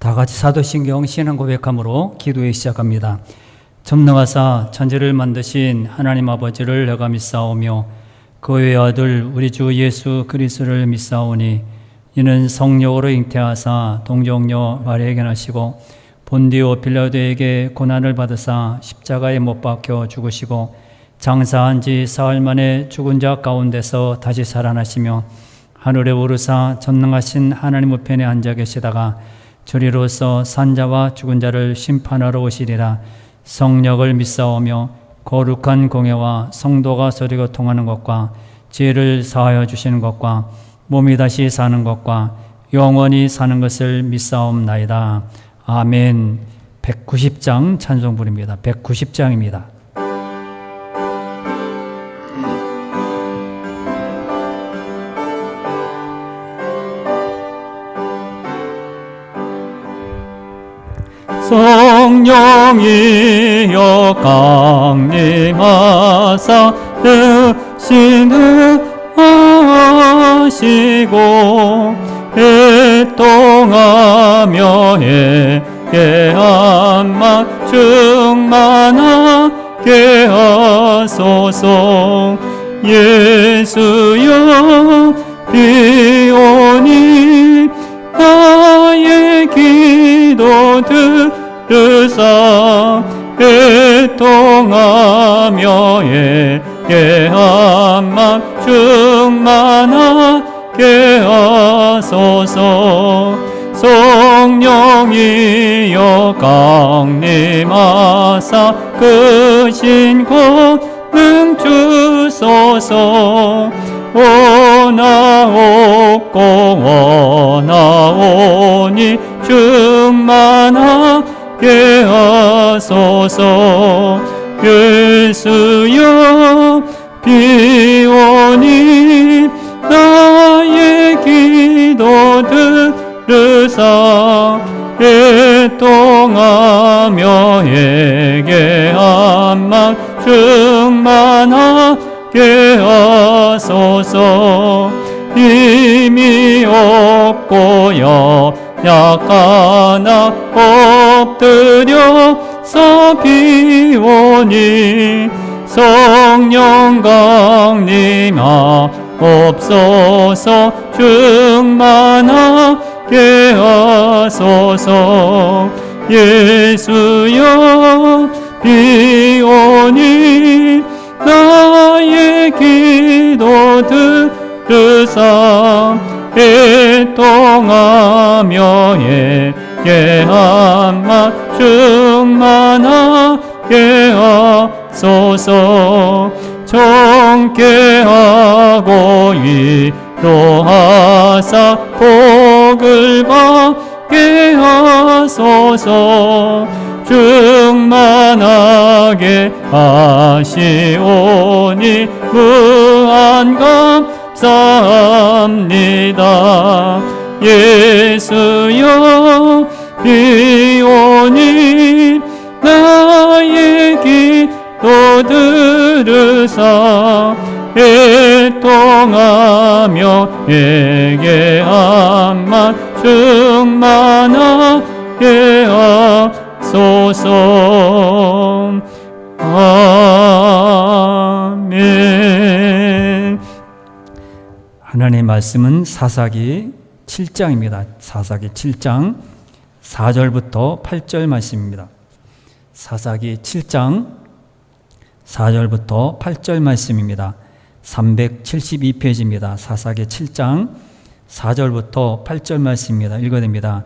다 같이 사도신경 신앙 고백함으로 기도에 시작합니다. 전능하사 천지를 만드신 하나님 아버지를 내가 믿사오며 그 외의 아들 우리 주 예수 그리스도를 믿사오니 이는 성령으로 잉태하사 동정녀 마리아에게 나시고 본디오 빌라도에게 고난을 받으사 십자가에 못 박혀 죽으시고 장사한 지 사흘 만에 죽은 자 가운데서 다시 살아나시며 하늘에 오르사 전능하신 하나님 우편에 앉아 계시다가 저리로서 산자와 죽은 자를 심판하러 오시리라. 성령을 믿사오며 거룩한 공예와 성도가 서리고 통하는 것과 죄를 사하여 주시는 것과 몸이 다시 사는 것과 영원히 사는 것을 믿사옵나이다. 아멘. 190장 찬송부입니다. 190장입니다. 성령이여 강림하사 신음하시고 애통하며 회개함만 충만하게 하소서. 예수여 비오니 나의 기도 들으사 애통하며 회개함만 충만하게 하소서. 성령이여 강림하사 크신 권능 주소서. 원하옵고 원하오니 충만하게 하소서. 예수여 비오니 나의 기도 들으사 애통하며 회개함만 충만하게 하소서. 힘이 없고 연약하나 엎드려서 비오니 성령 강림하옵소서. 충만하게 하소서. 예수여 비오니 나의 기도 들으사 애통하며 회개함만 충만하게 하소서. 정케하고 위로하사 복을 받게 하소서. 충만하게 하시오니 무한 감사합니다. 예수여 비오니 나의 기도 들으사 애통하며 회개함만 충만하게 하소서. 아멘. 하나님의 말씀은 사사기 7장입니다. 사사기 7장 4절부터 8절 말씀입니다. 사사기 7장 4절부터 8절 말씀입니다. 372페이지입니다. 사사기 7장 4절부터 8절 말씀입니다. 읽어냅니다.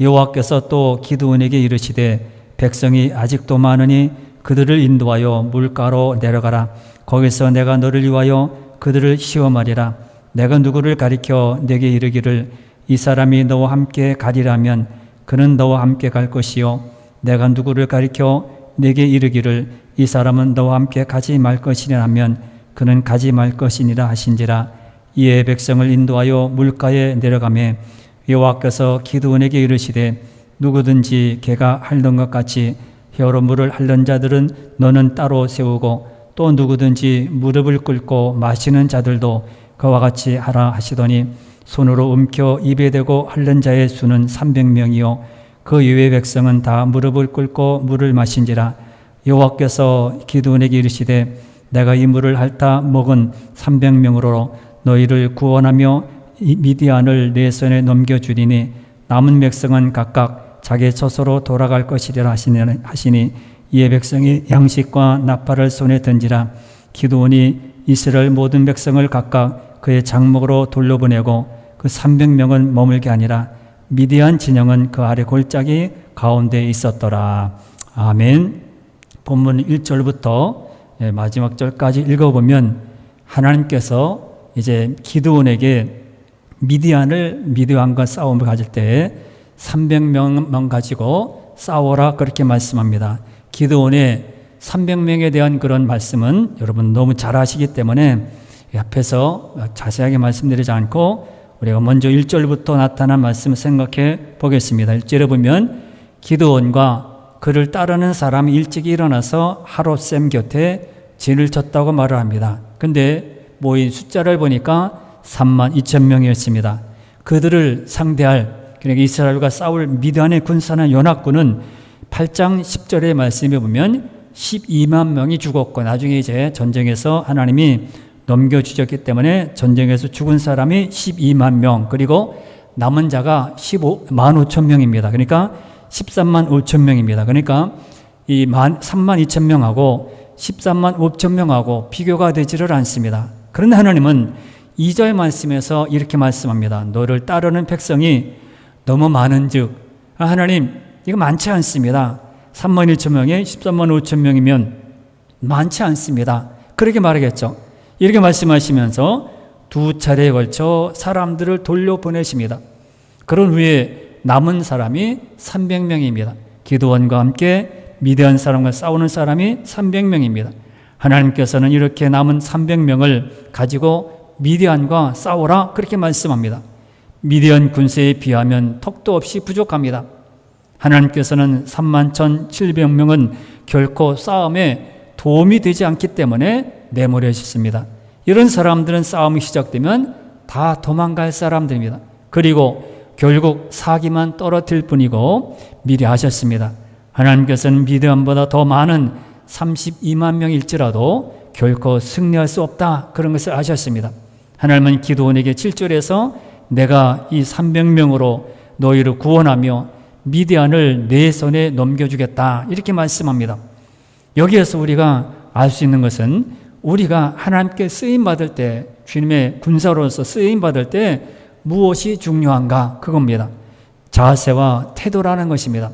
여호와께서 또 기드온에게 이르시되 백성이 아직도 많으니 그들을 인도하여 물가로 내려가라. 거기서 내가 너를 위하여 그들을 시험하리라. 내가 누구를 가리켜 내게 이르기를 이 사람이 너와 함께 가리라면 그는 너와 함께 갈 것이요 내가 누구를 가리켜 내게 이르기를 이 사람은 너와 함께 가지 말 것이라면 그는 가지 말 것이니라 하신지라. 이에 백성을 인도하여 물가에 내려가매 여호와께서 기드온에게 이르시되 누구든지 개가 핥는 것 같이 혀로 물을 핥는 자들은 너는 따로 세우고 또 누구든지 무릎을 꿇고 마시는 자들도 그와 같이 하라 하시더니 손으로 움켜 입에 대고 핥는 자의 수는 300명이요 그 이외의 백성은 다 무릎을 꿇고 물을 마신지라. 여호와께서 기드온에게 이르시되 내가 이 물을 핥아 먹은 300명으로 너희를 구원하며 미디안을 내 손에 넘겨주리니 남은 백성은 각각 자기 처소로 돌아갈 것이리라 하시니 이에 백성이 양식과 나팔을 손에 던지라. 기드온이 이스라엘 모든 백성을 각각 그의 장막으로 돌려보내고 그 300명은 머물게 아니라 미디안 진영은 그 아래 골짜기 가운데 있었더라. 아멘. 본문 1절부터 마지막 절까지 읽어보면 하나님께서 이제 기드온에게 미디안과 싸움을 가질 때 300명만 가지고 싸워라 그렇게 말씀합니다. 기드온의 300명에 대한 그런 말씀은 여러분 너무 잘 아시기 때문에 앞에서 자세하게 말씀드리지 않고 우리가 먼저 1절부터 나타난 말씀을 생각해 보겠습니다. 1절에 보면 기드온과 그를 따르는 사람이 일찍 일어나서 하롯셈 곁에 진을 쳤다고 말을 합니다. 근데 모인 숫자를 보니까 32,000명이었습니다. 그들을 상대할, 그러니까 이스라엘과 싸울 미디안의 군사는 연합군은 8장 10절의 말씀에 보면 12만 명이 죽었고 나중에 이제 전쟁에서 하나님이 넘겨주셨기 때문에 전쟁에서 죽은 사람이 12만 명, 그리고 남은 자가 15,000명입니다. 그러니까 13만 5천 명입니다. 그러니까 이 32,000명하고 13만 5천 명하고 비교가 되지를 않습니다. 그런데 하나님은 2절 말씀에서 이렇게 말씀합니다. 너를 따르는 백성이 너무 많은즉, 하나님 이거 많지 않습니다. 31,000명에 13만 5천 명이면 많지 않습니다. 그렇게 말하겠죠. 이렇게 말씀하시면서 두 차례에 걸쳐 사람들을 돌려보내십니다. 그런 후에 남은 사람이 300명입니다. 기드온과 함께 미디안 사람과 싸우는 사람이 300명입니다. 하나님께서는 이렇게 남은 300명을 가지고 미디안과 싸우라 그렇게 말씀합니다. 미디안 군세에 비하면 턱도 없이 부족합니다. 하나님께서는 31,700명은 결코 싸움에 도움이 되지 않기 때문에 내모려주십니다. 이런 사람들은 싸움이 시작되면 다 도망갈 사람들입니다. 그리고 결국 사기만 떨어뜨릴 뿐이고 미리 하셨습니다. 하나님께서는 미디안보다 더 많은 32만 명일지라도 결코 승리할 수 없다, 그런 것을 아셨습니다. 하나님은 기드온에게 7절에서 내가 이 300명으로 너희를 구원하며 미디안을 내 손에 넘겨주겠다 이렇게 말씀합니다. 여기에서 우리가 알 수 있는 것은 우리가 하나님께 쓰임받을 때, 주님의 군사로서 쓰임받을 때 무엇이 중요한가, 그겁니다. 자세와 태도라는 것입니다.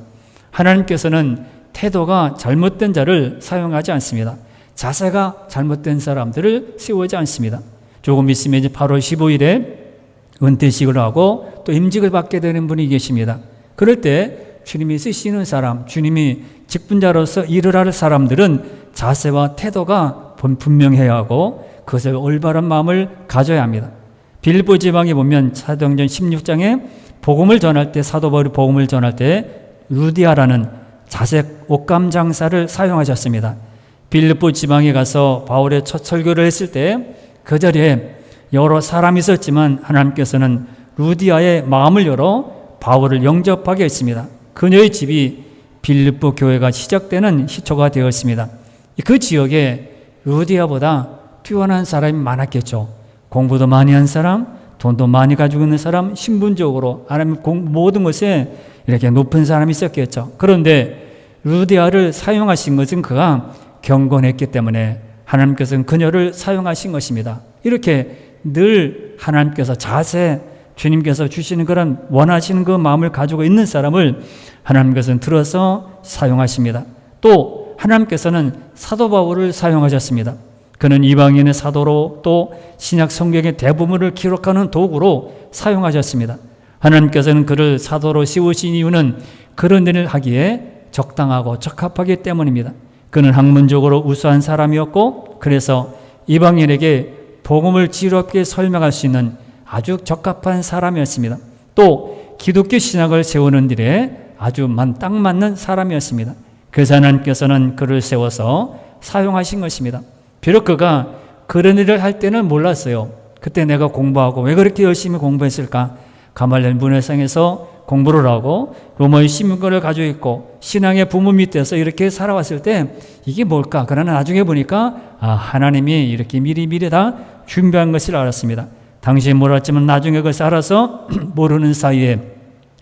하나님께서는 태도가 잘못된 자를 사용하지 않습니다. 자세가 잘못된 사람들을 세우지 않습니다. 조금 있으면 이제 8월 15일에 은퇴식을 하고 또 임직을 받게 되는 분이 계십니다. 그럴 때 주님이 쓰시는 사람, 주님이 직분자로서 일을 할 사람들은 자세와 태도가 분명해야 하고 그것을 올바른 마음을 가져야 합니다. 빌립보 지방에 보면 사도행전 16장에 복음을 전할 때, 사도 바울이 복음을 전할 때 루디아라는 자색 옷감 장사를 사용하셨습니다. 빌립보 지방에 가서 바울의 첫 설교를 했을 때 그 자리에 여러 사람이 있었지만 하나님께서는 루디아의 마음을 열어 바울을 영접하게 했습니다. 그녀의 집이 빌립보 교회가 시작되는 시초가 되었습니다. 그 지역에 루디아보다 뛰어난 사람이 많았겠죠. 공부도 많이 한 사람, 돈도 많이 가지고 있는 사람, 신분적으로 하나님 모든 것에 이렇게 높은 사람이 있었겠죠. 그런데 루디아를 사용하신 것은 그가 경건했기 때문에 하나님께서는 그녀를 사용하신 것입니다. 이렇게 늘 하나님께서 자세, 주님께서 주시는 그런 원하시는 그 마음을 가지고 있는 사람을 하나님께서는 들어서 사용하십니다. 또 하나님께서는 사도 바울을 사용하셨습니다. 그는 이방인의 사도로 또 신약 성경의 대부분을 기록하는 도구로 사용하셨습니다. 하나님께서는 그를 사도로 세우신 이유는 그런 일을 하기에 적당하고 적합하기 때문입니다. 그는 학문적으로 우수한 사람이었고 그래서 이방인에게 복음을 지혜롭게 설명할 수 있는 아주 적합한 사람이었습니다. 또 기독교 신학을 세우는 일에 아주 딱 맞는 사람이었습니다. 그래서 하나님께서는 그를 세워서 사용하신 것입니다. 비록 그가 그런 일을 할 때는 몰랐어요. 그때 내가 공부하고 왜 그렇게 열심히 공부했을까? 가말리엘 문회상에서 공부를 하고 로마의 시민권을 가지고 있고 신앙의 부모 밑에서 이렇게 살아왔을 때 이게 뭘까? 그러나 나중에 보니까 하나님이 이렇게 미리미리 다 준비한 것을 알았습니다. 당시에 몰랐지만 나중에 그것을 알아서 모르는 사이에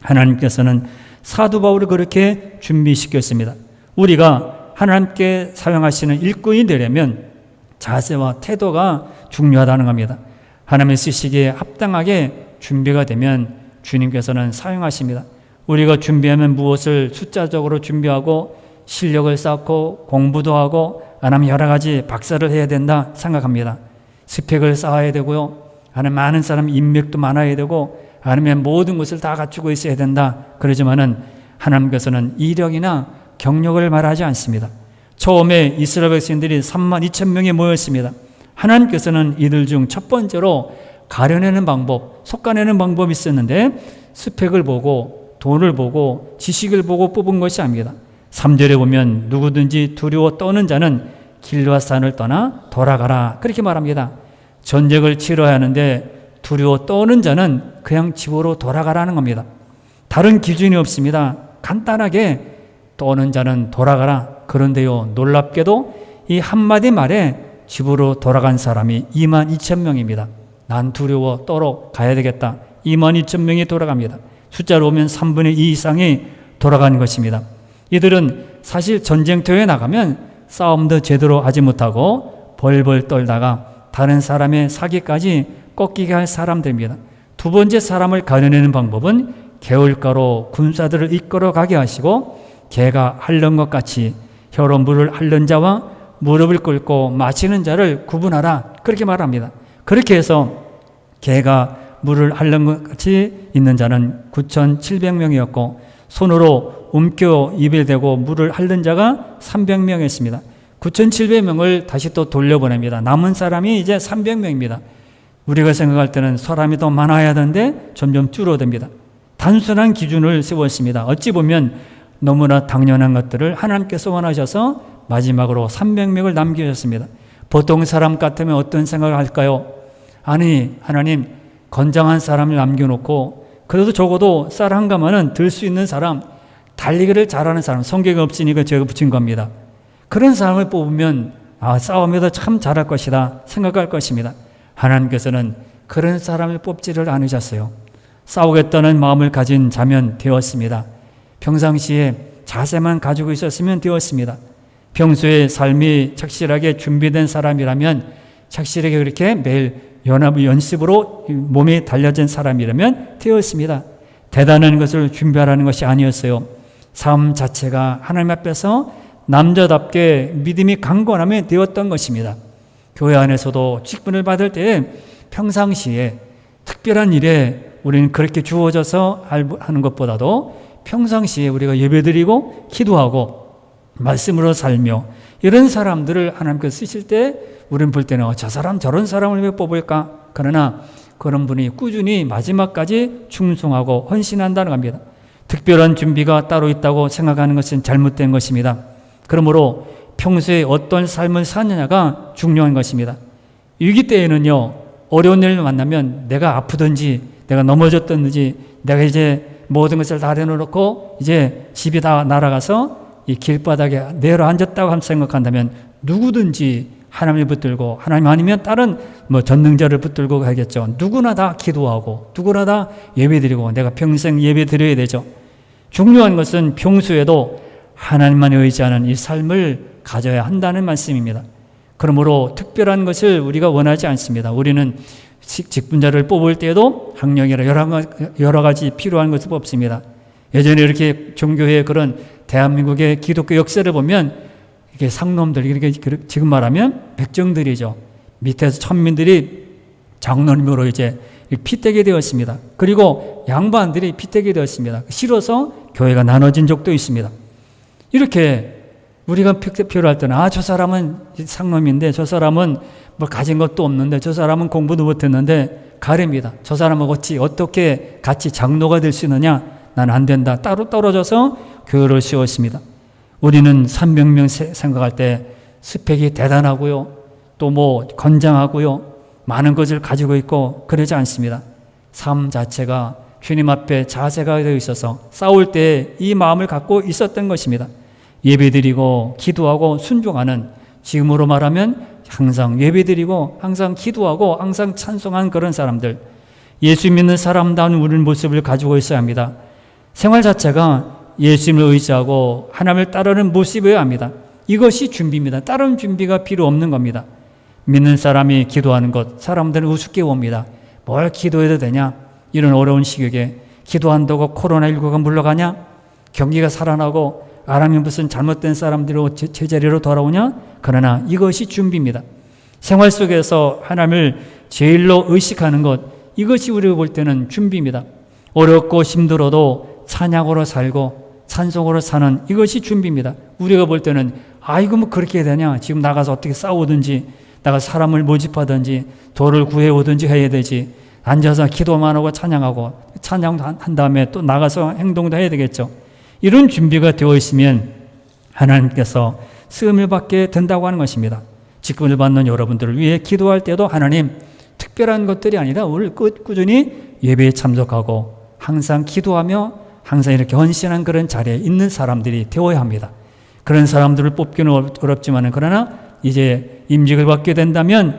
하나님께서는 사도 바울을 그렇게 준비시켰습니다. 우리가 하나님께 사용하시는 일꾼이 되려면 자세와 태도가 중요하다는 겁니다. 하나님의 쓰시기에 합당하게 준비가 되면 주님께서는 사용하십니다. 우리가 준비하면 무엇을 숫자적으로 준비하고 실력을 쌓고 공부도 하고 아니면 여러 가지 박사를 해야 된다 생각합니다. 스펙을 쌓아야 되고요. 아니면 많은 사람 인맥도 많아야 되고 아니면 모든 것을 다 갖추고 있어야 된다. 그러지만은 하나님께서는 이력이나 경력을 말하지 않습니다. 처음에 이스라엘 백성들이 32,000명이 모였습니다. 하나님께서는 이들 중 첫 번째로 가려내는 방법, 솎아내는 방법이 있었는데 스펙을 보고 돈을 보고 지식을 보고 뽑은 것이 아닙니다. 3절에 보면 누구든지 두려워 떠는 자는 길과 산을 떠나 돌아가라 그렇게 말합니다. 전쟁을 치러야 하는데 두려워 떠는 자는 그냥 집으로 돌아가라는 겁니다. 다른 기준이 없습니다. 간단하게 떠는 자는 돌아가라. 그런데요, 놀랍게도 이 한마디 말에 집으로 돌아간 사람이 22,000명입니다. 난 두려워 떠러 가야 되겠다. 22,000명이 돌아갑니다. 숫자로 보면 3분의 2 이상이 돌아간 것입니다. 이들은 사실 전쟁터에 나가면 싸움도 제대로 하지 못하고 벌벌 떨다가 다른 사람의 사기까지 꺾이게 할 사람들입니다. 두 번째 사람을 가려내는 방법은 개울가로 군사들을 이끌어 가게 하시고 개가 핥는 것 같이 혀로 물을 핥는 자와 무릎을 꿇고 마시는 자를 구분하라 그렇게 말합니다. 그렇게 해서 개가 물을 핥는 것 같이 있는 자는 9,700명이었고 손으로 움켜 입에 대고 물을 핥는 자가 300명이었습니다. 9,700명을 다시 또 돌려보냅니다. 남은 사람이 이제 300명입니다. 우리가 생각할 때는 사람이 더 많아야 하는데 점점 줄어듭니다. 단순한 기준을 세웠습니다. 어찌 보면 너무나 당연한 것들을 하나님께서 원하셔서 마지막으로 300명을 남기셨습니다. 보통 사람 같으면 어떤 생각을 할까요? 아니, 하나님 건장한 사람을 남겨놓고 그래도 적어도 쌀 한 가마는 들 수 있는 사람, 달리기를 잘하는 사람, 성경이 없으니까 제가 붙인 겁니다. 그런 사람을 뽑으면 싸움에도 참 잘할 것이다 생각할 것입니다. 하나님께서는 그런 사람을 뽑지를 않으셨어요. 싸우겠다는 마음을 가진 자면 되었습니다. 평상시에 자세만 가지고 있었으면 되었습니다. 평소에 삶이 착실하게 준비된 사람이라면 착실하게 그렇게 매일 연습으로 몸이 달려진 사람이라면 되었습니다. 대단한 것을 준비하라는 것이 아니었어요. 삶 자체가 하나님 앞에서 남자답게 믿음이 강건함에 되었던 것입니다. 교회 안에서도 직분을 받을 때 평상시에 특별한 일에 우리는 그렇게 주어져서 하는 것보다도 평상시에 우리가 예배드리고 기도하고 말씀으로 살며 이런 사람들을 하나님께서 쓰실 때 우리는 볼 때는 저 사람 저런 사람을 왜 뽑을까? 그러나 그런 분이 꾸준히 마지막까지 충성하고 헌신한다는 겁니다. 특별한 준비가 따로 있다고 생각하는 것은 잘못된 것입니다. 그러므로 평소에 어떤 삶을 사느냐가 중요한 것입니다. 위기 때에는요, 어려운 일을 만나면 내가 아프든지 내가 넘어졌든지 내가 이제 모든 것을 다 내려놓고 이제 집이 다 날아가서 이 길바닥에 내려앉았다고 생각한다면 누구든지 하나님을 붙들고 하나님 아니면 다른 전능자를 붙들고 가겠죠. 누구나 다 기도하고 누구나 다 예배드리고 내가 평생 예배드려야 되죠. 중요한 것은 평소에도 하나님만 의지하는 이 삶을 가져야 한다는 말씀입니다. 그러므로 특별한 것을 우리가 원하지 않습니다. 우리는 직분자를 뽑을 때에도 학력이라 여러 가지 필요한 것을 뽑습니다. 예전에 이렇게 종교회 그런 대한민국의 기독교 역사를 보면 이게 상놈들, 이렇게 지금 말하면 백정들이죠. 밑에서 천민들이 장로님으로 이제 피되게 되었습니다. 그리고 양반들이 피되게 되었습니다. 싫어서 교회가 나눠진 적도 있습니다. 이렇게 우리가 필요할 때는 저 사람은 상놈인데 저 사람은 뭐 가진 것도 없는데 저 사람은 공부도 못했는데 가립니다. 저 사람하고 어떻게 같이 장로가 될 수 있느냐? 난 안 된다. 따로 떨어져서 교회를 세웠습니다. 우리는 300명 생각할 때 스펙이 대단하고요. 또 건장하고요. 많은 것을 가지고 있고 그러지 않습니다. 삶 자체가 주님 앞에 자세가 되어 있어서 싸울 때 이 마음을 갖고 있었던 것입니다. 예배드리고 기도하고 순종하는, 지금으로 말하면 항상 예배드리고 항상 기도하고 항상 찬송한 그런 사람들, 예수 믿는 사람다운 우리 모습을 가지고 있어야 합니다. 생활 자체가 예수님을 의지하고 하나님을 따르는 모습이어야 합니다. 이것이 준비입니다. 다른 준비가 필요 없는 겁니다. 믿는 사람이 기도하는 것, 사람들은 우습게 봅니다. 뭘 기도해도 되냐? 이런 어려운 시국에 기도한다고 코로나19가 물러가냐? 경기가 살아나고 아람이 무슨 잘못된 사람들로 제자리로 돌아오냐? 그러나 이것이 준비입니다. 생활 속에서 하나님을 제일로 의식하는 것, 이것이 우리가 볼 때는 준비입니다. 어렵고 힘들어도 찬양으로 살고 찬송으로 사는, 이것이 준비입니다. 우리가 볼 때는 이거 뭐 그렇게 되냐? 지금 나가서 어떻게 싸우든지, 나가서 사람을 모집하든지 돌을 구해오든지 해야 되지. 앉아서 기도만 하고 찬양하고 찬양한 다음에 또 나가서 행동도 해야 되겠죠. 이런 준비가 되어 있으면 하나님께서 쓰임을 받게 된다고 하는 것입니다. 직분을 받는 여러분들을 위해 기도할 때도 하나님, 특별한 것들이 아니라 우리 꾸준히 예배에 참석하고 항상 기도하며 항상 이렇게 헌신한 그런 자리에 있는 사람들이 되어야 합니다. 그런 사람들을 뽑기는 어렵지만 그러나 이제 임직을 받게 된다면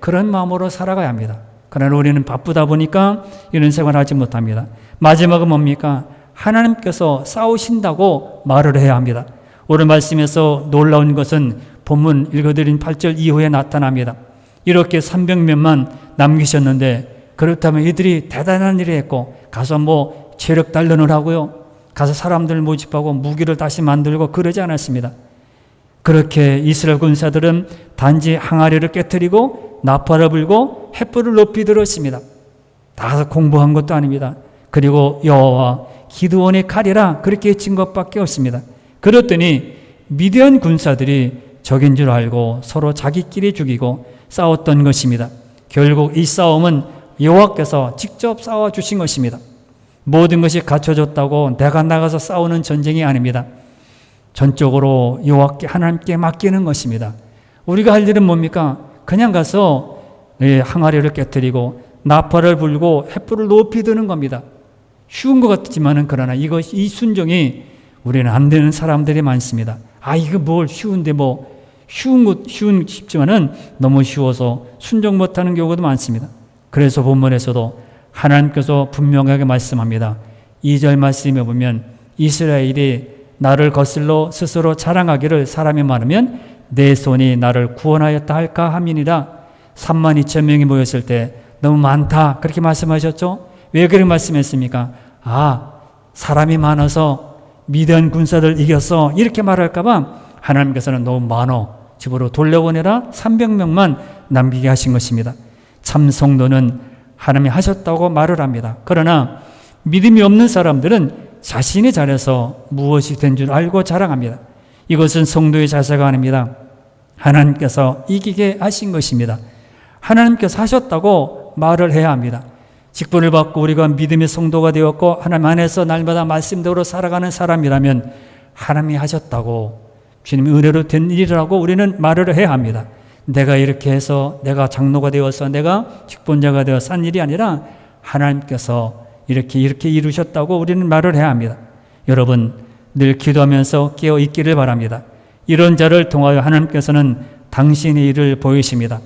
그런 마음으로 살아가야 합니다. 그러나 우리는 바쁘다 보니까 이런 생활을 하지 못합니다. 마지막은 뭡니까? 하나님께서 싸우신다고 말을 해야 합니다. 오늘 말씀에서 놀라운 것은 본문 읽어드린 8절 이후에 나타납니다. 이렇게 300명만 남기셨는데, 그렇다면 이들이 대단한 일을 했고 가서 뭐 체력 단련을 하고요, 가서 사람들 모집하고 무기를 다시 만들고 그러지 않았습니다. 그렇게 이스라엘 군사들은 단지 항아리를 깨뜨리고 나팔을 불고 횃불을 높이 들었습니다. 다 공부한 것도 아닙니다. 그리고 여호와 기드온의 칼이라 그렇게 외친 것밖에 없습니다. 그랬더니 미디안 군사들이 적인 줄 알고 서로 자기끼리 죽이고 싸웠던 것입니다. 결국 이 싸움은 여호와께서 직접 싸워주신 것입니다. 모든 것이 갖춰졌다고 내가 나가서 싸우는 전쟁이 아닙니다. 전적으로 여호와께, 하나님께 맡기는 것입니다. 우리가 할 일은 뭡니까? 그냥 가서 항아리를 깨뜨리고 나팔을 불고 횃불을 높이 드는 겁니다. 쉬운 것 같지만은 그러나 이 순종이 우리는 안 되는 사람들이 많습니다. 이거 뭘 쉬운데 뭐 쉽지만은 너무 쉬워서 순종 못하는 경우도 많습니다. 그래서 본문에서도 하나님께서 분명하게 말씀합니다. 2절 말씀에 보면 이스라엘이 나를 거슬러 스스로 자랑하기를 사람이 많으면 내 손이 나를 구원하였다 할까 함이니라. 32,000명이 모였을 때 너무 많다 그렇게 말씀하셨죠? 왜 그렇게 말씀했습니까? 사람이 많아서 미디안 군사들 이겼어 이렇게 말할까 봐 하나님께서는 너무 많어 집으로 돌려보내라 300명만 남기게 하신 것입니다. 참 성도는 하나님이 하셨다고 말을 합니다. 그러나 믿음이 없는 사람들은 자신이 잘해서 무엇이 된 줄 알고 자랑합니다. 이것은 성도의 자세가 아닙니다. 하나님께서 이기게 하신 것입니다. 하나님께서 하셨다고 말을 해야 합니다. 직분을 받고 우리가 믿음의 성도가 되었고 하나님 안에서 날마다 말씀대로 살아가는 사람이라면 하나님이 하셨다고, 주님의 은혜로 된 일이라고 우리는 말을 해야 합니다. 내가 이렇게 해서 내가 장로가 되어서 내가 직분자가 되어서 한 일이 아니라 하나님께서 이렇게 이루셨다고 우리는 말을 해야 합니다. 여러분 늘 기도하면서 깨어 있기를 바랍니다. 이런 자를 통하여 하나님께서는 당신의 일을 보이십니다.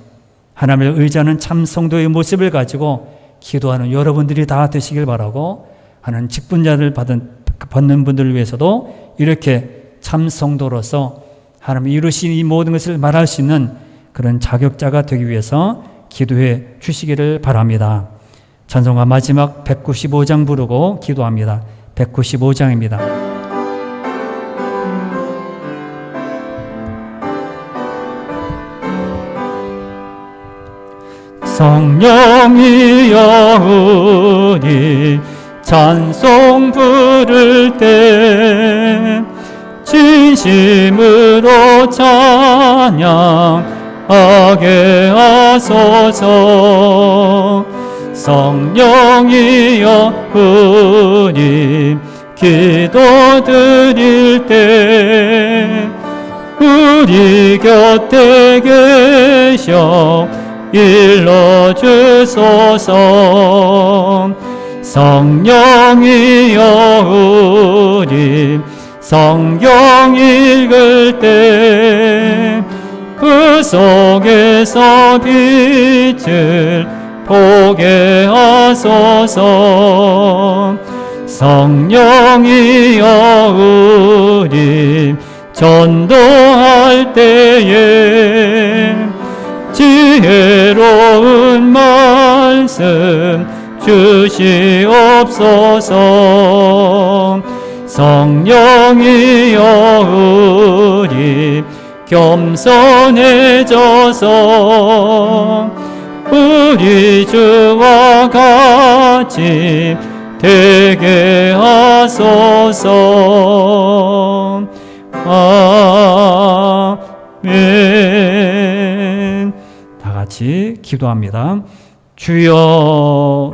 하나님을 의지하는 참 성도의 모습을 가지고 기도하는 여러분들이 다 되시길 바라고, 하나님 직분자를 받는 분들을 위해서도 이렇게 참 성도로서 하나님이 이루신 이 모든 것을 말할 수 있는 그런 자격자가 되기 위해서 기도해 주시기를 바랍니다. 찬송가 마지막 195장 부르고 기도합니다. 195장입니다. 성령이여 우리 찬송 부를 때 진심으로 찬양하게 하소서. 성령이여 우리 기도 드릴 때 우리 곁에 계셔 일러주소서. 성령이여 우리 성경 읽을 때 그 속에서 빛을 보게 하소서. 성령이여 우리 전도할 때에 지혜로운 말씀 주시옵소서. 성령이여 우리 겸손해져서 우리 주와 같이 되게 하소서. 아멘. 다 같이 기도합니다. 주여,